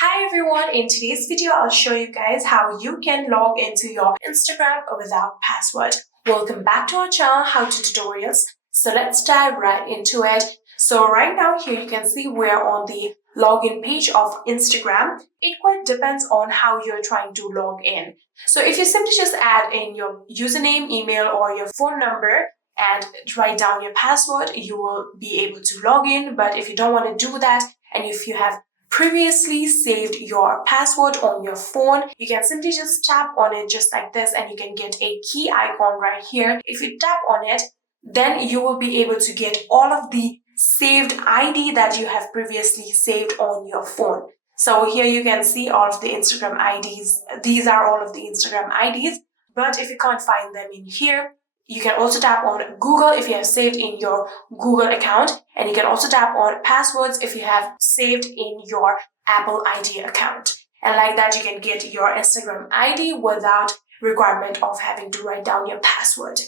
Hi everyone, in today's video I'll show you guys how you can log into your Instagram without password. Welcome back to our channel, How To Tutorials. So let's dive right into it. So right now here you can see we're on the login page of Instagram. It quite depends on how you're trying to log in. So if you simply just add in your username, email or your phone number and write down your password, you will be able to log in. But if you don't want to do that and if you have previously saved your password on your phone, you can simply just tap on it just like this and you can get a key icon right here. If you tap on it, then you will be able to get all of the saved ID that you have previously saved on your phone. So here you can see all of the Instagram IDs. These are all of the Instagram IDs, but if you can't find them in here, you can also tap on Google if you have saved in your Google account, and you can also tap on passwords if you have saved in your Apple ID account. And like that, you can get your Instagram ID without requirement of having to write down your password.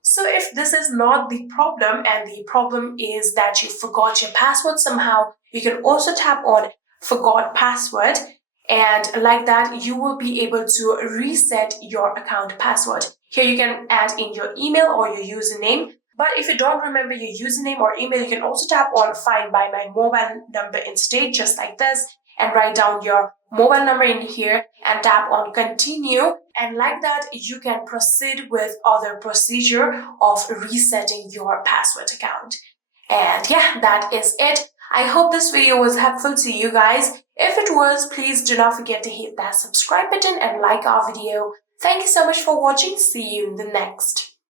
So if this is not the problem and the problem is that you forgot your password somehow, you can also tap on forgot password. And like that, you will be able to reset your account password. Here you can add in your email or your username. But if you don't remember your username or email, you can also tap on find by my mobile number instead, just like this, and write down your mobile number in here and tap on continue. And like that, you can proceed with other procedure of resetting your password account. And yeah, that is it. I hope this video was helpful to you guys. If it was, please do not forget to hit that subscribe button and like our video. Thank you so much for watching. See you in the next.